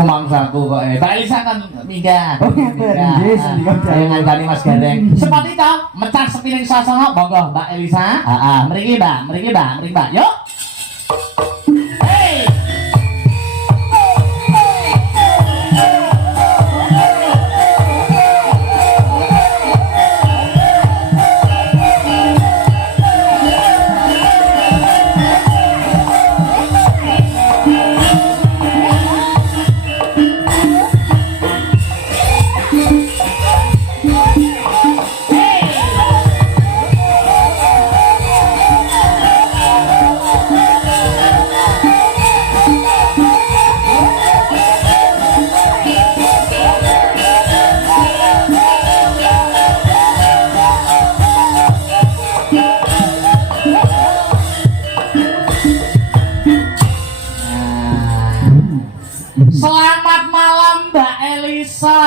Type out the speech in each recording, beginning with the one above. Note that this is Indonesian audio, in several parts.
Mangsaku kok. Mbak Elisa kan minggat. Oh, Jangan ngandani Mas Gareng. Seperti itu, mecah sepiring sasana monggo Mbak Elisa. Heeh, mriki Mbak. Yuk. Hey. Selamat malam Mbak Elisa.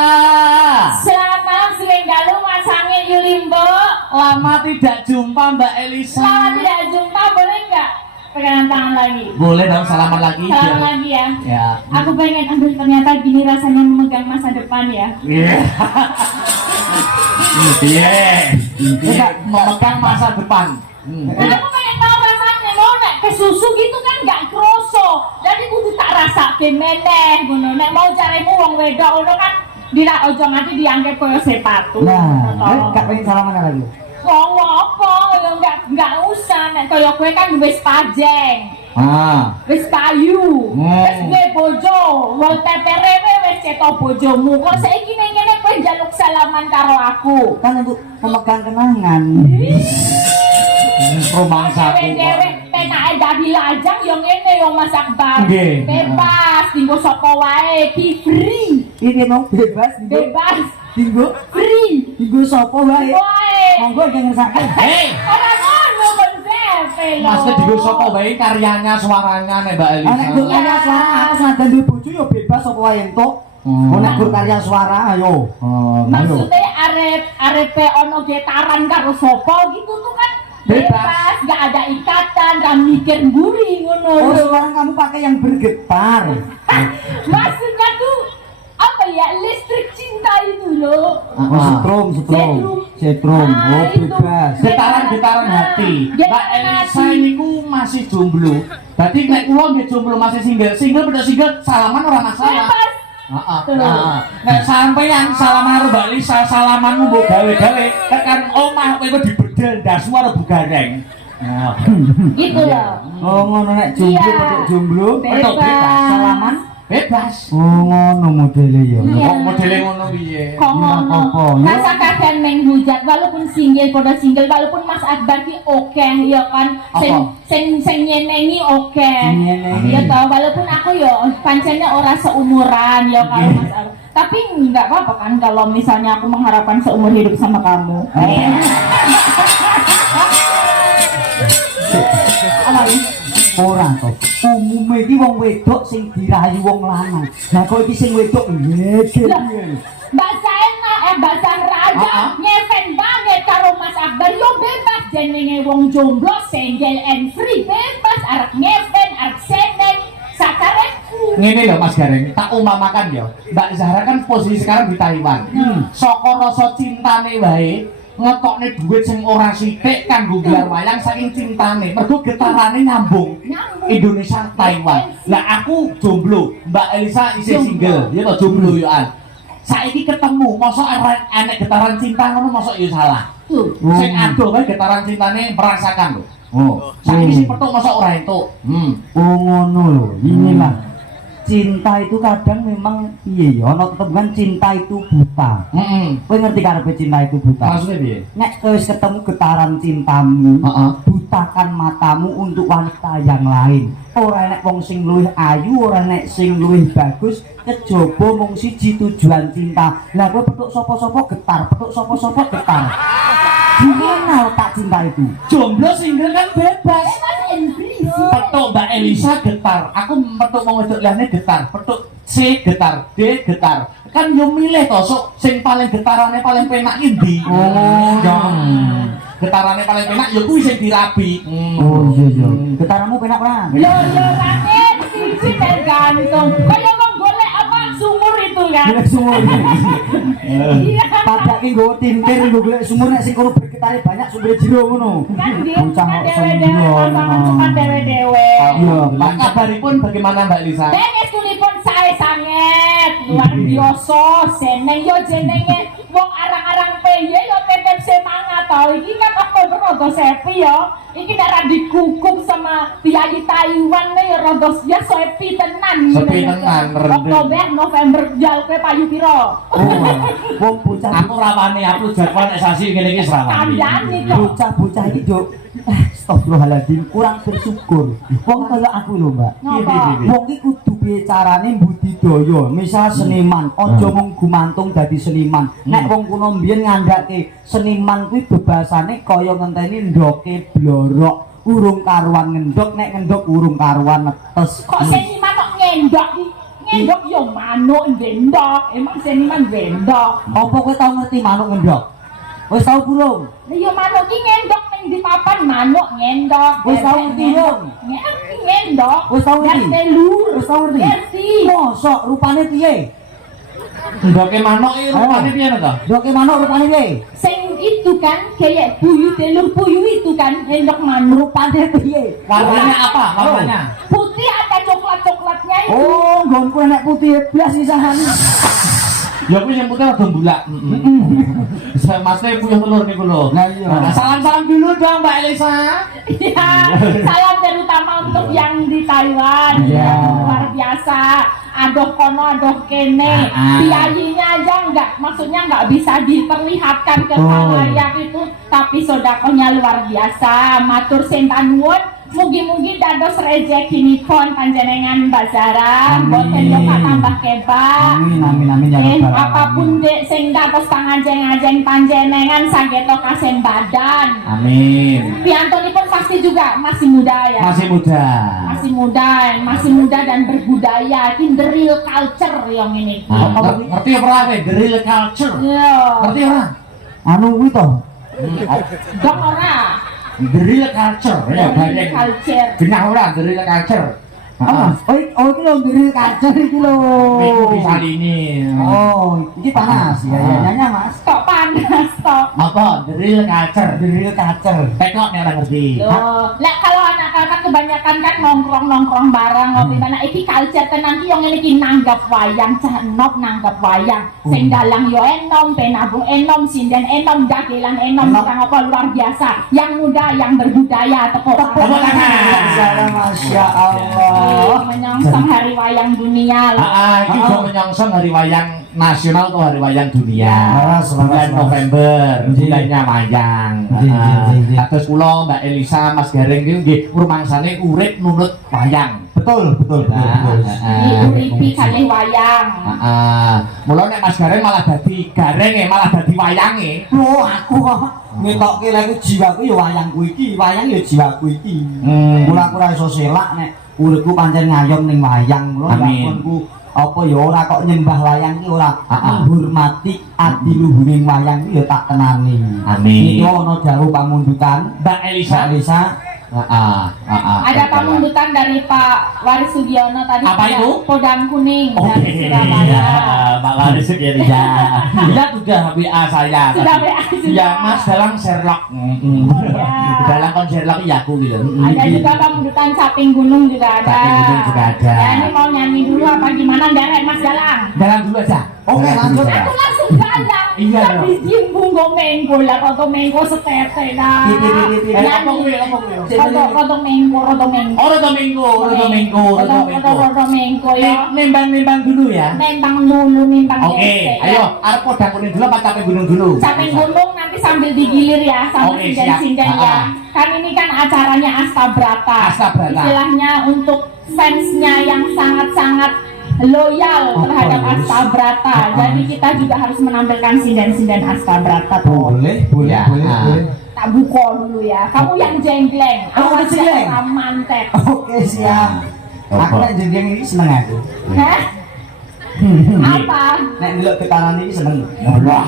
Selamat malam Selenggalu Mas Angin Yulimbo. Lama tidak jumpa Mbak Elisa. Lama tidak jumpa, boleh nggak pegangan tangan lagi? Boleh dong, salaman lagi. Salaman lagi ya. Ya. Aku pengen ambil, ternyata gini rasanya memegang masa depan ya. Iya. Iya. Memegang masa depan. Aku pengen tahu rasanya, mau nek ke susu gitu kan nggak kroso. Jadi kudu tak rasa meneh ngono. Nek mau caremu wong wedok ngono kan dina ojo nganti dianggap koyo sepatu. Nah, gak pengen salaman lagi. Wong apa ya nggak usah, nek koyo kowe kan wis pajeng. Wis payu, wis duwe bojo, wallpaper wis cetok bojomu. Kok saiki ning kene kowe njaluk salaman karo aku? Kan untuk memegang kenangan. Romangsaku. Dewe penake dadi lajang yo ngene yo Mas Akbar. Nggih. Bebas dinggo sapa wae, be free. Ini mau bebas, Bebas, tinggu, free. tinggu sopo wae. Wae. Monggo jangan sakit. Hei, Ora ngono konsep lho. Mas Digo sapa wae karyanya, suaranya nek Mbak Elisa. Anak gur karya suara, aku senajan duwe bojo yo bebas sopo wae entuk. Nek gur karya suara ayo. Maksudnya arep ono getaran karo sapa gitu tuh kan bebas, nggak ada ikatan, nggak mikir mburi Oh, ngono. sekarang kamu pakai yang bergetar. Maksudnya tuh apa ya, listrik cinta itu loh. Setrum. Oh, itu. bebas. Getaran hati. Mbak Elisa ini ku masih jomblo. Berarti nek kula nggih jomblo masih single beda single salaman ora masalah. Bebas. Nek sampeyan salaman karo Mbak Elisa, salamanmu mbok gawe-gawe tekan omah kowe dibedel ndasmu karo Bu Gareng. Gitu loh. Oh, ngono nek jomblo Iya. petuk jomblo, Petuk bebas. salaman Bebas. Oh, ngono modele ya. Iya. Kok modele ngono piye? Kok ngono. apa-apa, ya. Masa kadang menghujat walaupun single pada single, walaupun Mas Akbar ki oke ya kan. Sing nyenengi oke. Nyenengi. Ya toh, walaupun aku yo pancene ora seumuran ya kalau Mas Akbar. Tapi nggak apa-apa kan kalau misalnya aku mengharapkan seumur hidup sama kamu. Apa ini? Ora to. Umume iki wong wedok sing dirayu wong lanang. Lah kok iki sing wedok ngegel. Mbak Zaina, Mbak Zahra aja ngeven banget karo Mas Akbar. Yo bebas jenenge wong jomblo, single and free, bebas arep ngeven, arep seneng, sakareku. Ngene lho Mas Gareng, tak umamakan ya. Mbak Zahra kan posisi sekarang di Taiwan. Saka rasa cintane wae ngetokne duit sing ora sithik kanggo gelar wayang saking cintane. Mergo getarane nyambung. Indonesia Taiwan. Lah aku jomblo, Mbak Elisa isih single. Ya to jomblo yo an. Saiki ketemu, mosok enek getaran cinta ngono mosok yo salah. Sing adoh wae getaran cintane merasakan lho. Oh, saiki sing petuk mosok ora entuk. Oh ngono lho. Inilah cinta itu kadang memang iya ya, ono tetepungan cinta itu buta. Kowe ngerti karepe cinta itu buta? Maksudnya piye? Nek wis ketemu getaran cintamu, butakan matamu untuk wanita yang lain. Ora enek wong sing luwih ayu, ora enek sing luwih bagus, kejaba mung siji tujuan cinta. Lah kowe petuk sapa-sapa getar, petuk sapa-sapa getar. Gimana tak cinta itu? Jomblo single kan bebas. Petuk Mbak Elisa getar, aku petuk wong wedok liyane getar, petuk C getar, D getar. Kan yo milih to, sok sing paling getarane paling penak endi? Oh, Getarane paling penak ya kuwi sing dirabi. Oh iya iya. Getaranmu penak ora? Yo raket siji tergantung. Kaya wong golek apa itu kan. Golek sumur. Iya. Padake nggo tintir nggo golek sumur nek sing kono bergetare banyak sumber jero ngono. Kan dia Bocah kok dewe-dewe sembrono. pasangan cuma dewe-dewe. Iya, Mbak kabaripun bagaimana Mbak Lisa? Denges tulipun sae sanget luar biasa seneng yo jenenge wong arang-arang piye yo tetep semangat to iki kan Oktober rada sepi yo iki nek ra dikukup sama piyayi Taiwan yo rada ya sepi tenan Sepi tenan, rendah. Oktober November jal kowe payu piro Oh, wong bocah Aku rawani, aku jadwal nek sasi ngene iki rawani. kandhane kok bocah iki yo astagfirullahaladzim kurang bersyukur. Wong kaya aku lho, Mbak. Ngapa? Wong iki kudu piye carane budidaya, misal seniman, aja mung gumantung dadi seniman. Nek wong kuno mbiyen ngandhake seniman kuwi bebasane kaya ngenteni ndoke blorok, urung karuan ngendok, nek ngendok urung karuan netes. kok seniman kok ngendok ngendok yo manuk ngendok emang seniman ngendok Apa kowe tau ngerti manuk ngendok? Wis tau burung? Lah yo manuk ki ngendok ning di papan manuk ngendok. Wis tau ngerti, Bung? Ngerti ngendok. Wis tau ngerti? Telur. Wis tau ngerti? Ngerti. Mosok rupane piye? Ndoke manuk iki rupane piye to? Ndoke manuk rupane piye? Sing itu kan kayak puyuh telur puyuh itu kan ngendok manuk. Rupane piye? Warnanya apa? Warnanya? Putih ada coklat-coklatnya itu. Oh, nggonku enek putih blas isahan. Ya kuwi yang putih rada mbulak. Saya masne punya telur niku lho. Lah iya. Nah, salam-salam dulu dong Mbak Elisa. Iya, salam terutama untuk yang di Taiwan Iya. yang luar biasa. Aduh kono, aduh kene, piyayinya aja maksudnya nggak bisa diperlihatkan ke khalayak itu, tapi sodakohnya luar biasa. Matur sentanwun. Mugi-mugi dados rezekinipun panjenengan Mbak Zara, boten yo tambah kebak. Amin amin amin ya rabbal alamin. Apapun dek sing dados pangajeng-ajeng panjenengan sageta kasembadan. Amin. Piantonipun pasti juga masih muda ya. Masih muda. Masih muda dan berbudaya. Ini the real culture yang ini. Nah, ngerti apa ora? The real culture. Iya. Ngerti ora? Anu kuwi to. Dong ora. The real culture. Ya, banyak. Culture. Benar ora the real culture. Ah, oh iki lho ngiri kacer iki lho. Niku disalini. Oh, iki panas ya ya nyanyi Mas. Kok panas toh? Apa? The real culture. Ngiri kacer. Tekok nek ora ngerti. Loh, lek kalau anak-anak kebanyakan kan nongkrong bareng ngopi mana iki culture tenan ki yang ngene iki nanggap wayang cah enop nanggap wayang sing dalang yo enom penabung enom sinden enom dagelan enom orang apa luar biasa yang muda yang berbudaya tepuk Tepuk tangan. Masya Allah. menyongsong hari wayang dunia loh. Iki kok menyongsong hari wayang nasional atau hari wayang dunia. Selamat, Bulan selamat. November, Nggih. bulannya wayang. Nggih, nggih, nggih. Terus kula Mbak Elisa, Mas Gareng niku nggih rumangsane urip nunut wayang. Betul, betul, betul. Nah, betul. Diuripi kalih wayang. Mula nek Mas Gareng malah dadi garenge, malah dadi wayange. Loh, aku kok ngetokke lek jiwaku ya wayangku iki, wayang ya jiwaku iki. Mula aku ora iso selak nek uripku pancen ngayom ning wayang. Mula Amin. lakonku apa ya ora kok nyembah wayang iki ora Ah. menghormati adiluhuring wayang iki ya tak tenani. Amin. Iki ana dawuh pamundutan Mbak Elisa. Elisa. Ada pamundutan dari Pak Waris Sugiono tadi. Apa ada itu? Podang kuning Oh dari iya, Surabaya. Pak Waris ya. Ya sudah WA saya. Sudah tadi. WA, sudah. Ya Mas Dalang Sherlock. Ya. Dalang kon Sherlock ya aku gitu. Ada juga pamundutan Saping Gunung juga ada. Saping Gunung juga ada. Ya ini mau nyanyi dulu apa gimana Deret Mas Dalang? Dalang dulu aja. Oke, lanjut. Aku langsung dalang. Iya, Kan dong. dijimbung go menggo lah roto menggo setete dah. Apa kuwi? Apa kuwi? Roto menggo. Oh, Roto Minggu. Roto menggo ya. Nembang dulu ya. Nembang dulu, nimbang Oke, gesek, ya. ayo arep podang kuning dulu apa capek gunung dulu? Sampai gunung nanti sambil digilir ya sama Oke, sinden-sinden siap. ya. Kan ini kan acaranya Astabrata. Astabrata. Istilahnya untuk fansnya yang sangat-sangat loyal terhadap bagus. Astabrata. Jadi kita juga harus menampilkan sinden-sinden Astabrata. Boleh, boleh, Ya, boleh, ah. boleh. Tak buka dulu ya. Kamu yang jenggleng. Oh, Awas jenggleng. ya mantet. Oke, siap. Aku nek jeneng iki seneng aku. Hah? Apa? Nek ndelok getaran iki seneng. Wah.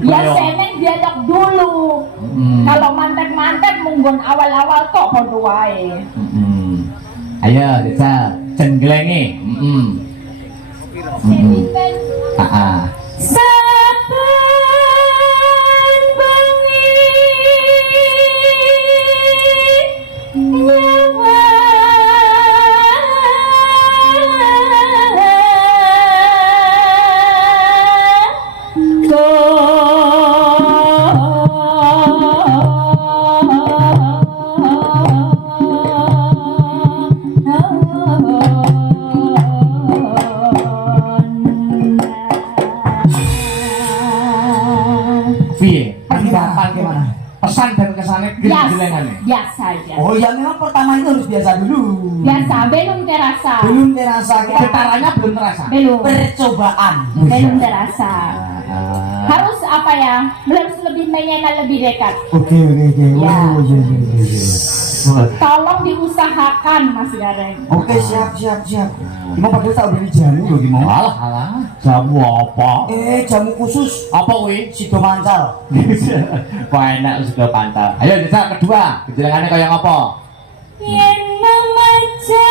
Ya seneng dialog dulu. Kalau mantet-mantet munggon awal-awal kok podo wae. Ayo, bisa cenglenge. Saben bengi Piye? Tanggapan gimana? Pesan dan kesannya geleng-gelengan nih. biasa aja. Oh ya memang pertama itu harus biasa dulu. Biasa, belum terasa. Belum terasa kita Getarannya belum terasa. Belum. percobaan. Belum terasa. Ah. Harus apa ya? Harus lebih menyenang, lebih dekat. Oke. Ya. Oh, iya. Tolong diusahakan Mas Gareng. Oke, siap. Gimana padahal tak beli jamu loh gimana? Alah, jamu apa? Jamu khusus Apa wi? Sido Mancal. Wah enak sudah pantal. Ayo desa kedua, kejelangannya kayak apa? Yen memaca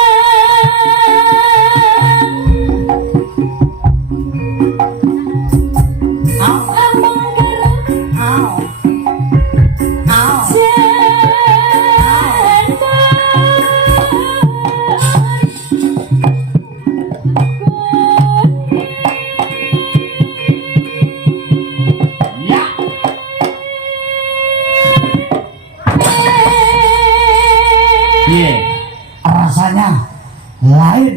amang gerang Ya. Piye? Rasanya lain.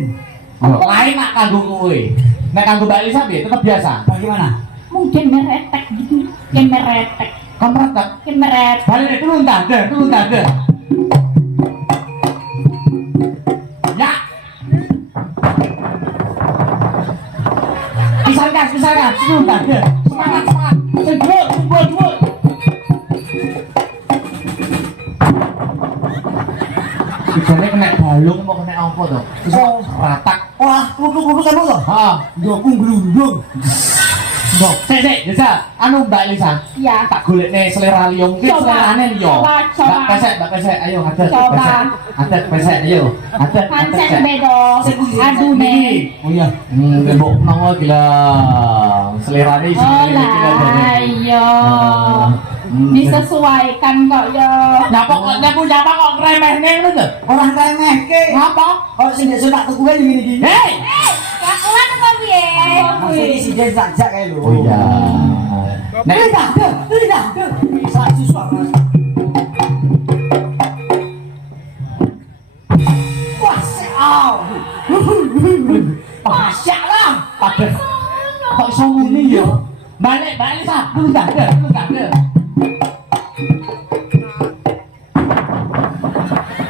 Lain nak kanggo kowe. Nek kanggo Mbak Elisa piye? Tetep biasa. Bagaimana? mungkin meretek gitu, kayak meretek, Kampret tak? kayak meretek. Balik turun tante. Ya. Misalkan, turun tante. Semangat. Sebut. Ijane kena balung mau kena apa to? Iso ratak. Wah, kudu kamu loh. Heeh. Ndokku glundung. Mbok, sik, Desa. Anu Mbak Elisa. Ya, Tak golekne selera liya mungkin Coba. selerane liya. Coba. Mbak pesek, ayo ngadeg. Coba. Ngadeg pesek, ayo. Ngadeg. pancen pesek. bedo, aduh Niki. nih. Oh iya. Mbok nang gila. Selerane isi Oh iki lah, iya. Disesuaikan kok yo. Nyapa kok ngremehne ngono to? Orang remeh ke. Ngapa? Kalau sing desa tak tuku kan gini. Hei. Lakukan apa piye? Maksudnya si dia sajak kayak lu. Oh iya. Nek Tidak. Salah susu Mas. Wah, seau. Pasya lah. Padahal kok iso muni ya? Balik Sa. Turun tangga.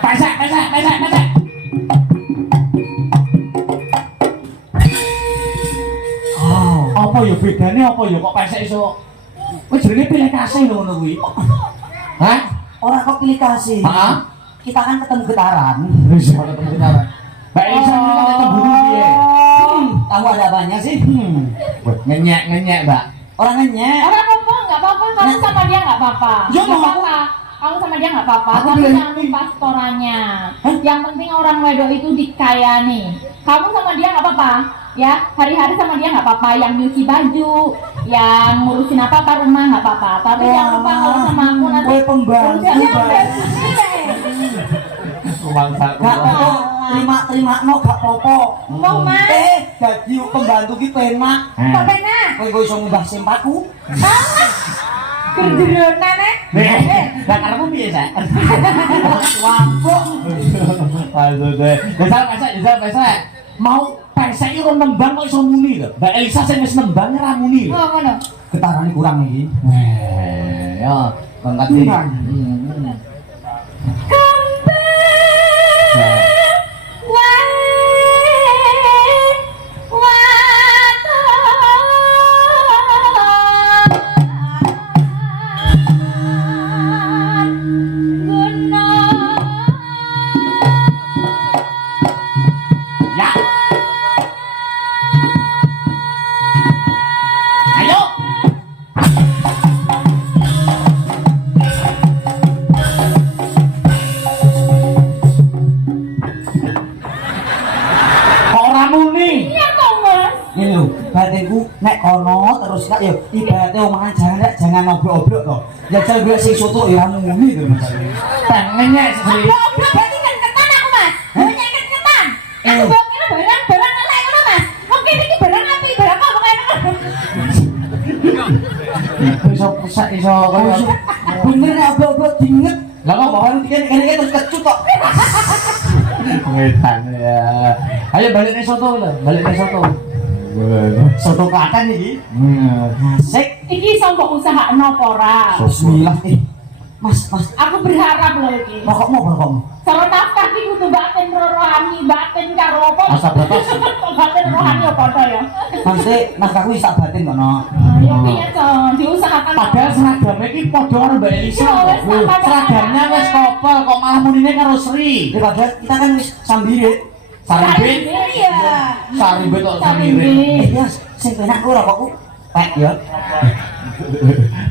Pesek. Apa ya bedane apa ya kok pesek iso? Wis jenenge pilih kasih lho ngono kuwi. Hah? Orang kok pilih kasih. Heeh. Kita kan ketemu getaran. Wis ketemu kita. Mbak Elisa ini kan cemburu piye? Tahu ada apanya sih? Ngenyek, Mbak. Orang ngenyek. Orang apa? Nggak apa-apa. Kamu sama dia nggak apa-apa. Ya, Nggak mau apa-apa. Kamu sama dia nggak apa-apa. Aku Tapi bilang- jangan lupa setorannya. Yang penting orang wedok itu dikayani. Kamu sama dia nggak apa-apa. Ya, hari-hari sama dia nggak apa-apa. Yang nyuci baju, yang ngurusin apa rumah nggak apa-apa. Tapi jangan lupa kalau sama aku nanti. Kowe pembantu, urusannya Mbak. Rumangsa. Gak apa-apa, terima no gak apa-apa. Mau, Mas? Jadi pembantu ki penak. Kok benar? Kowe iso ngubah simpatku. Kerjuruna nih. Lah karepmu piye, Sak? Wampuk. Aduh deh. Desa pesek. Mau pesek iki nembang kok iso muni lho. Mbak Elisa sing wis nembang ra muni lho. Oh, ngono. Getaran kurang iki. Ya, bangkat Kurang. Ya. Ayo. kono terus kak yo ibaratnya omongan jangan obrok-obrok to. Jajal gue sing soto ya muni to Mas. Pengennya sih. Obrok berarti kan ketan aku Mas. Banyak ketan. Aku bawa kira barang elek ngono Mas. Mungkin iki barang api, barang apa kaya ngono. Iso pesak iso kaya Bener nek obrok-obrok diinget. lah kok Bawa dikene terus kecut kok. ngetan ya. Ayo balik nih soto lho, balik nih soto. Soto Klaten iki. Asik. Iki sombong usaha nopo ora. Bismillah. Mas. Aku berharap lho iki. Rokokmu. Cara nafkah iki kudu batin rohani, batin karo apa? Asap batas. Batin rohani apa to ya? Mesti naskahku sak batin kono. Ya piye to, diusahakan. Padahal seragam iki padha karo Mbak Elisa. Iya, wis tak padha. Seragamnya wis kopel kok malah munine karo Sri. Ya padahal kita kan wis sambirit. Saribit. Iya. Saribit kok Saribit. samirit. Ya, sing penak ku rokokku. Pek ya.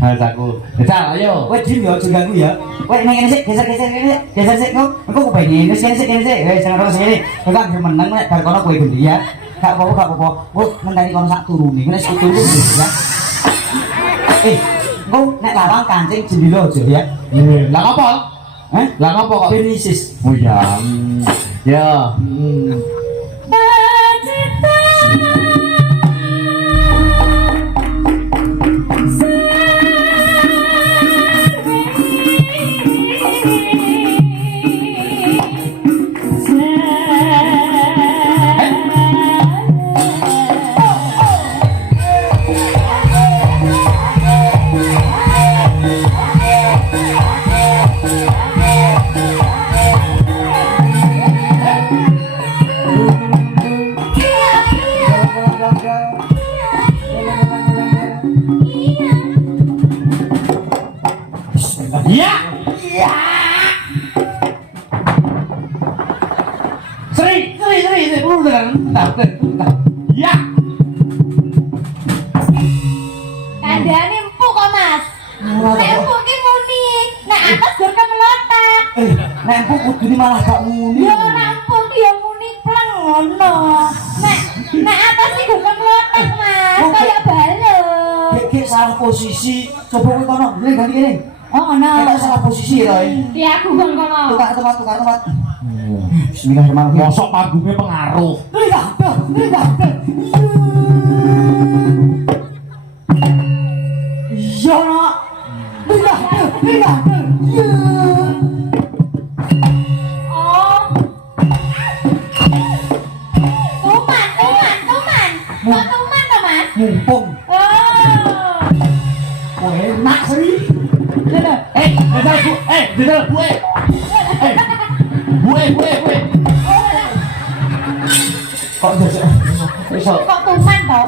Mas aku. Cal, ayo. Kowe dim ya aja ganggu ya. Kowe ning kene sik, geser sik kok. Engko kepengin wis kene sik. Wis jangan terus kene. Kowe kan meneng nek bar kono kowe gendi ya. Gak apa-apa. Kowe ngenteni kono sak turune. Kowe nek turu ya. Engko nek lawang kancing jendela aja ya. Lah apa? Lah apa kok? Finisis. Oh ya. Ya. Ya. Ya. Sri. Bentar. Ya. Kandhane empuk kok Mas. Nek empuk ki muni, nek atas gur kemelotak. Nek empuk kudune malah gak muni. Ya ora empuk ki ya muni pleng ngono. Nek atas ki gur kemelotak Mas, kaya balon. Iki salah posisi. Coba kowe kono, ganti kene. Oh ngono. Kita salah posisi ya. Ya aku bang kono. Tukar tempat. Bismillahirrahmanirrahim. Mosok panggungnya pengaruh. Iya nak. Oh. Tuman. Kok tuman to Mas? Mumpung. Oh. Oh enak sih. Bue. Kok jajak. Iso Kok tuman to?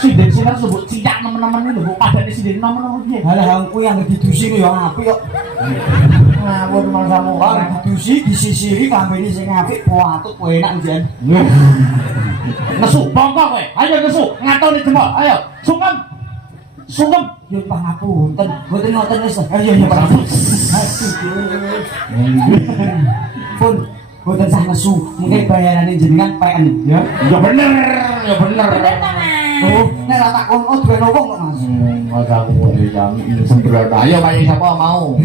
sinden sinar sebut cidak nemen-nemen lho, padane sinden nemen-nemen piye? Halah aku yang didusi ku ya apik kok. Ngawur mangsamu. Wah didusi disisiri kambene sing apik patut kowe enak jan. Nesu, bongkok kowe. Ayo nesu, ngatoni jempol. Ayo, sungkem. Yo pangapunten, mboten ngoten wis. Ayo pangapunten. Pun mboten sah nesu, mungkin bayarane jenengan peken ya. Ya bener. Bener to Mas? Oh, nek ra tak kono duwe wong kok Mas. Mas aku mau jam sembrono. Ayo main siapa mau?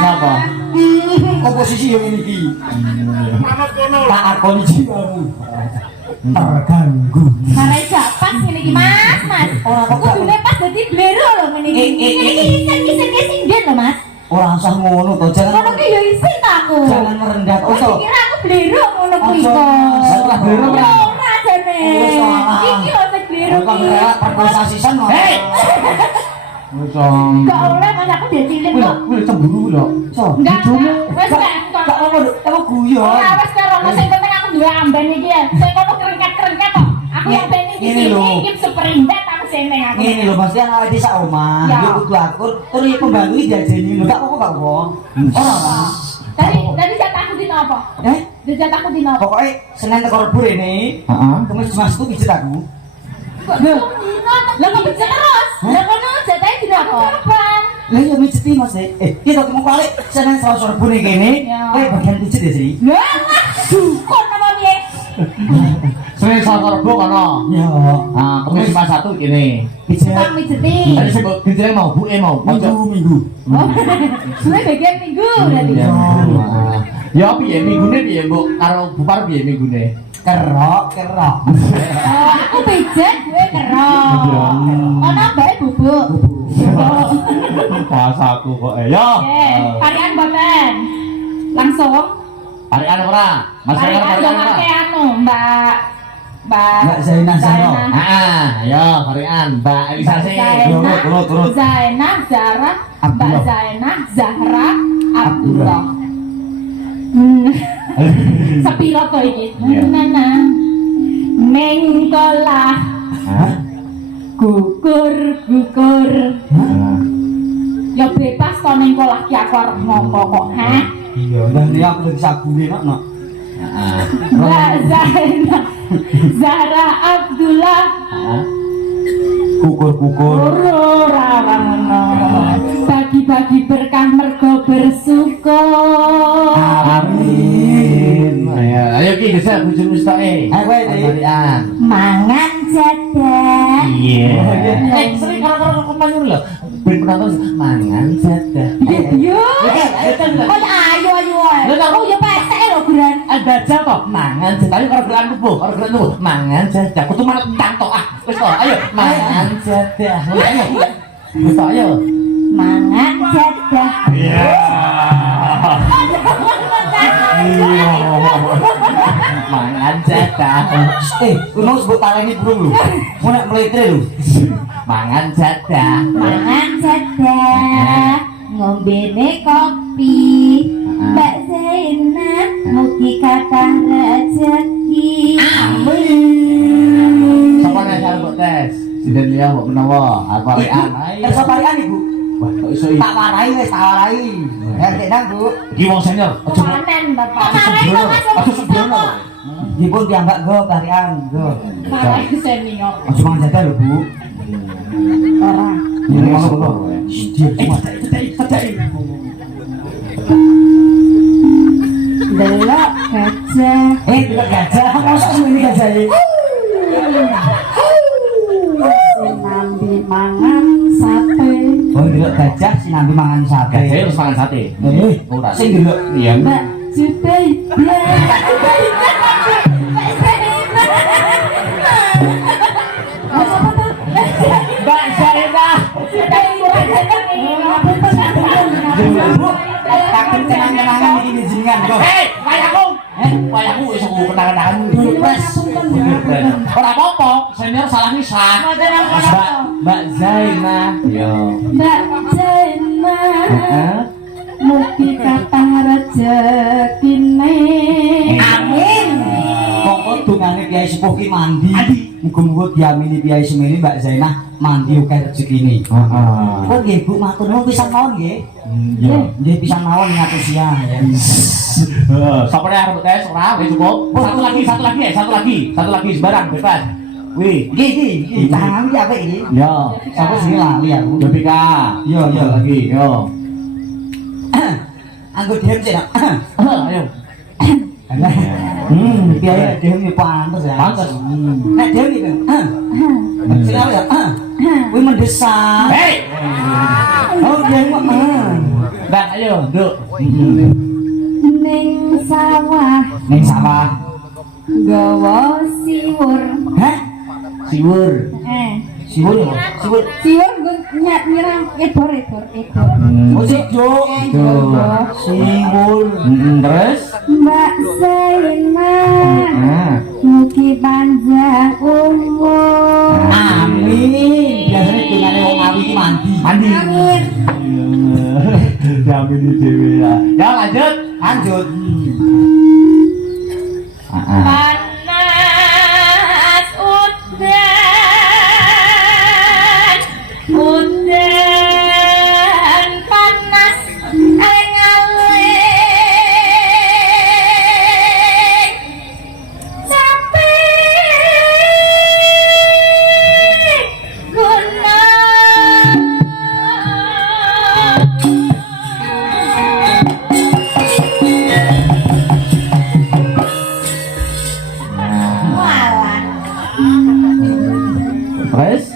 Napa? Komposisi yang ini ki. Tak akoni jiwamu. Terganggu. Mare japas ngene iki Mas. Ora kok Kudune pas dadi blero lho ngene iki. Ngene iki isin singen lho Mas. ora usah ngono to, jangan Ngono ki ya isin ta aku. jangan merendah Wis to. dikira aku blero ngono kuwi Ojo, kok. setelah blero Ya kan. ora jane. Wis salah. Iki lho sing blero Kok ki. mereka perkosa sisan kok. Hei! Gak oleh Mas aku dicilin kok. Wih, cemburu lho. So, Enggak, dijomo. wis gak Gak apa-apa, aku guyon. Ora wis karo sing penting aku duwe amben iki ya. Sing ngono kerengket-kerengket kok. Aku yang ben iki Ini lho. iki seperindet aku seneng aku. Ngene lho Mas, yang awake sak omah, Ya. yo kudu akur, terus ya pembantu iki diajeni lho, gak apa-apa gak apa. Ora Mas. Tadi jatahku dino apa? Jatahku dino apa? Pokoknya Senin teko Rebo rene, Heeh. Kamis Jumat itu pijet aku. Kok dino? Lah kok bisa terus? Lah kono jatahe dino apa? Kapan? Lah yo mijeti Mas. Kita ketemu balik Senin Selasa Rebo ning kene, Ya. kowe bagian pijet ya, Sri. Lah, dukun apa piye? Senin Selasa Rebo kono. Yo. Ah, Kamis Jumat Sabtu kene. Pijet Tukang mijeti. Tadi sebut gejala mau buke mau pojok. minggu. Oh, suwe bagian minggu berarti. Ya. Ya piye minggune piye, Mbok? Karo Bupar piye minggune? Kerok. Oh, aku pijet gue kerok. Ono mbake bubuk. Pasaku kok. Yo. Varian boten. Langsung Parikan ora? Mas varian parikan ora? pakai anu, Mbak Mbak Zainah Zahra. Ah, yo parikan Mbak Elisa sih. Turut. Zainah Zahra, Mbak Abdullah. Zainah Zahra Abdullah. Sepiro to iki? Iya. Nana. Mengkolah Hah? gugur. Ya bebas to ning kolah ki aku arep ngompo kok, ha? Iya, dan dia aku lagi sabune no. Heeh. Mbak Zainah Zahra Abdullah Kukur. bagi-bagi berkah mergo bersyukur. Amin. Ayo ki gesek bojomu stoke. Ayo, kowe, Dik. Parikan. Mangan jadah. Iya. Sering karo-karo kemanyu lho. Ben penonton mangan jadah. Yo. Ayo. Oh ayo. Lho, lho. Oh ya pesek lho Gran. Ada jadah mangan jadah. Ayo karo geran tubuh, mangan jadah. Kudu manut entang tok ah. Wis kok, ayo mangan jadah. Ayo. Wis kok, ayo. Mangan jadah. Iya. Mangan jadah. Lu sebut taleni burung lu. Mau nek meletre lu. Mangan jadah. Mangan jadah. Ngombene kopi. Mbak Zainah mugi kathah rezeki. Sapa nek arep mbok tes? Sinden liya mbok menawa apa rekan. Kersa parian Ibu. Wah, kok iso iki? Tak warai wis, tak warai. Nek nang Bu. Iki wong senior. Aja Panen Bapak. aja sembrono. Dipun piyambak go parian go. Panen senior. Aja mangan jadah lho Bu. Ora. Ini ngono. Delok gajah. Delok gajah, mosok ini gajah iki. Sinambi mangan sate. Oh, delok gajah sinambi mangan sate. Gajah harus mangan sate. Ora. Sing delok Iya. Mbak Jubaida. Mbak Zainah. Tak kenangan-kenangan iki jenengan kok. Wayahku. Wayahku wis aku kenangan-kenangan. Ora apa-apa, senior salah sah. Mbak Zainah. Yo. Mbak Zainah. Mugi kathah rezekine. Amin. Pokok dungane Kiai Sepuh ki mandi. Muga-muga diamini Kiai Semiri Mbak Zainah mandi akeh rezekine. Heeh. Kok nggih Bu matur nuwun pisan mawon nggih. Iya. Nggih pisan mawon ngatur siang ya. Sapa nek arep tes ora wis cukup. Satu lagi sembarang bebas. Wih, Iki tangan iki apik iki. yo. Sapa sing lali aku. Depika. Yo, yo. Lagi, yo. Anggo diem sih nak. Ayo. Biaya diem iki pantes ya. Pantes. Nek diem iki. Sing apa ya? Kuwi mendesak. Hei. Oh, diem kok. Mbak, ayo, nduk. Ning sawah Ning sawah. gawa siwur. Hah? Siwur. Siwur ya? Siwur. Siwur gue nyirang ekor. Oh, sijuk. Siwur. Terus? Mbak Zainah mugi panjang umur. Amin. Biasanya dungane wong ngawi iki mandi. Mandi. Amin. Jamin di dewe ya. Ya lanjut. Lanjut. Panas udan, udan panas aling-aling sampai Terus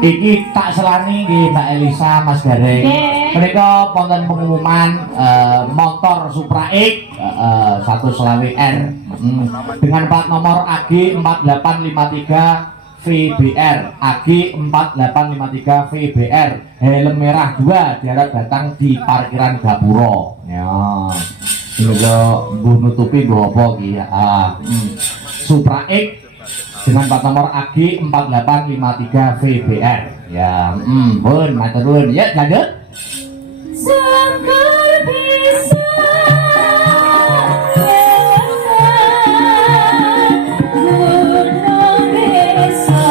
iki tak selani nggih Mbak Elisa, Mas Gareng. Mereka wonten pengumuman motor Supra X 125R dengan plat nomor AG 4853 VBR, AG 4853 VBR, helm merah 2, diharap datang di parkiran Gapura. Ya. Ini lo nutupi bawa apa iki ya. Supra X dengan plat nomor AG 4853 VBR. Ya, pun matur nuwun. Ya, lanjut. Sangkar bisa gunung bisa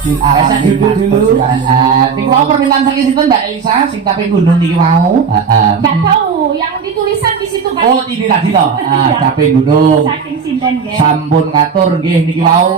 Din Saya arane dulu. Niki mau permintaan saking sinten Mbak Elisa sing tapi gunung niki mau. Nggak tahu, yang ditulisan di situ kan. Oh, ini tadi toh. Capek gunung. Saking sinten nggih. Sampun ngatur nggih niki mau